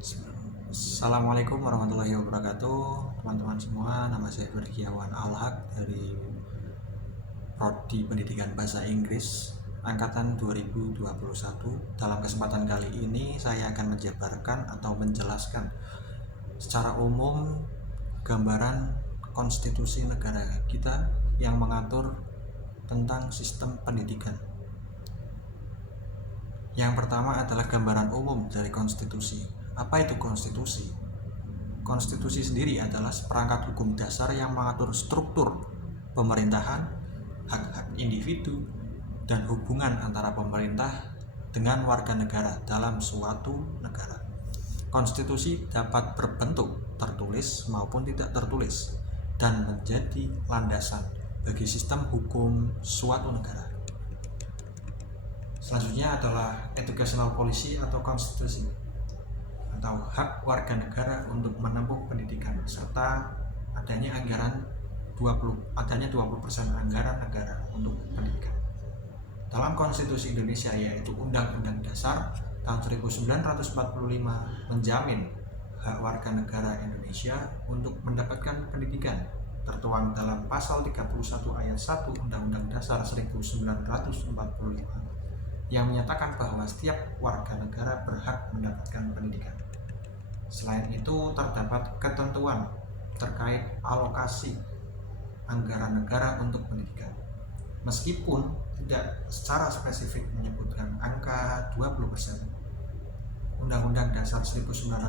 Assalamualaikum warahmatullahi wabarakatuh, teman-teman semua. Nama saya Bergiawan Alhaq dari Prodi Pendidikan Bahasa Inggris Angkatan 2021. Dalam kesempatan kali ini saya akan menjabarkan atau menjelaskan secara umum gambaran konstitusi negara kita yang mengatur tentang sistem pendidikan. Yang pertama adalah gambaran umum dari konstitusi. Apa itu konstitusi? Konstitusi sendiri adalah seperangkat hukum dasar yang mengatur struktur pemerintahan, hak-hak individu, dan hubungan antara pemerintah dengan warga negara dalam suatu negara. Konstitusi dapat berbentuk tertulis maupun tidak tertulis dan menjadi landasan bagi sistem hukum suatu negara. Selanjutnya adalah educational policy atau konstitusi, atau hak warga negara untuk menempuh pendidikan serta adanya 20% anggaran negara untuk pendidikan. Dalam Konstitusi Indonesia yaitu Undang-Undang Dasar tahun 1945 menjamin hak warga negara Indonesia untuk mendapatkan pendidikan, tertuang dalam pasal 31 ayat 1 Undang-Undang Dasar 1945 yang menyatakan bahwa setiap warga negara berhak mendapatkan pendidikan. Selain itu, terdapat ketentuan terkait alokasi anggaran negara untuk pendidikan. Meskipun tidak secara spesifik menyebutkan angka 20%, Undang-Undang Dasar 1945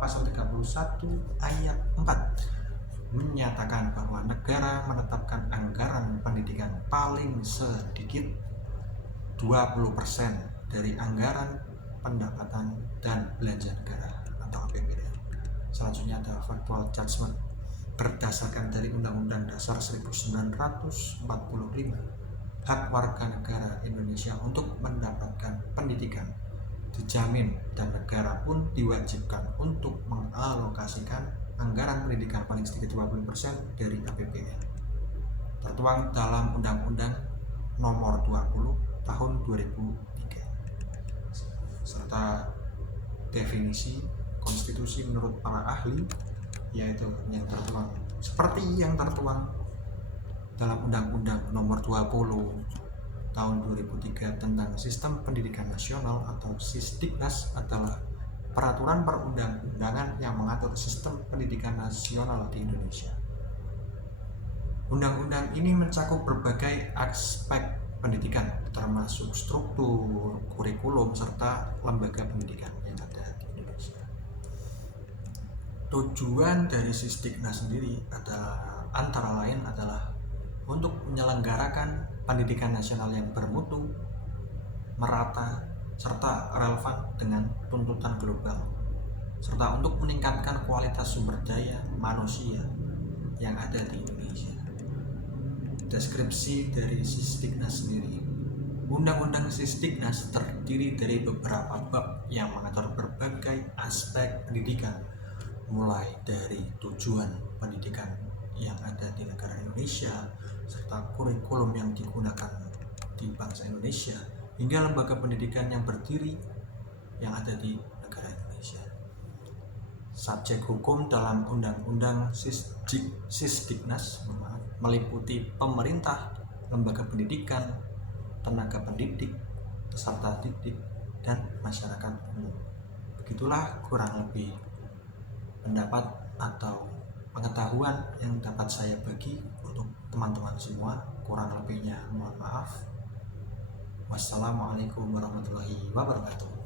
pasal 31 ayat 4 menyatakan bahwa negara menetapkan anggaran pendidikan paling sedikit 20% dari anggaran pendapatan dan belanja negara atau APBN. Selanjutnya ada factual judgment. Berdasarkan dari Undang-Undang Dasar 1945, hak warga negara Indonesia untuk mendapatkan pendidikan dijamin dan negara pun diwajibkan untuk mengalokasikan anggaran pendidikan paling sedikit 20% dari APBN. Tertuang dalam Undang-Undang Nomor 20 Tahun 2003 serta definisi konstitusi menurut para ahli, yaitu yang tertuang seperti yang tertuang dalam Undang-Undang Nomor 20 Tahun 2003 tentang Sistem Pendidikan Nasional atau Sisdiknas adalah peraturan perundang-undangan yang mengatur sistem pendidikan nasional di Indonesia. Undang-undang ini mencakup berbagai aspek pendidikan, termasuk struktur, kurikulum, serta lembaga pendidikan yang ada di Indonesia. Tujuan dari Sisdiknas sendiri adalah antara lain adalah untuk menyelenggarakan pendidikan nasional yang bermutu, merata, serta relevan dengan tuntutan global, serta untuk meningkatkan kualitas sumber daya manusia yang ada di Indonesia. Deskripsi dari Sisdiknas sendiri. Undang-undang Sisdiknas terdiri dari beberapa bab yang mengatur berbagai aspek pendidikan, mulai dari tujuan pendidikan yang ada di negara Indonesia, serta kurikulum yang digunakan di bangsa Indonesia, hingga lembaga pendidikan yang berdiri yang ada di negara Indonesia. Subjek hukum dalam Undang-Undang Sisdiknas meliputi pemerintah, lembaga pendidikan, tenaga pendidik, peserta didik, dan masyarakat umum. Begitulah kurang lebih pendapat atau pengetahuan yang dapat saya bagi untuk teman-teman semua. Kurang lebihnya mohon maaf. Wassalamualaikum warahmatullahi wabarakatuh.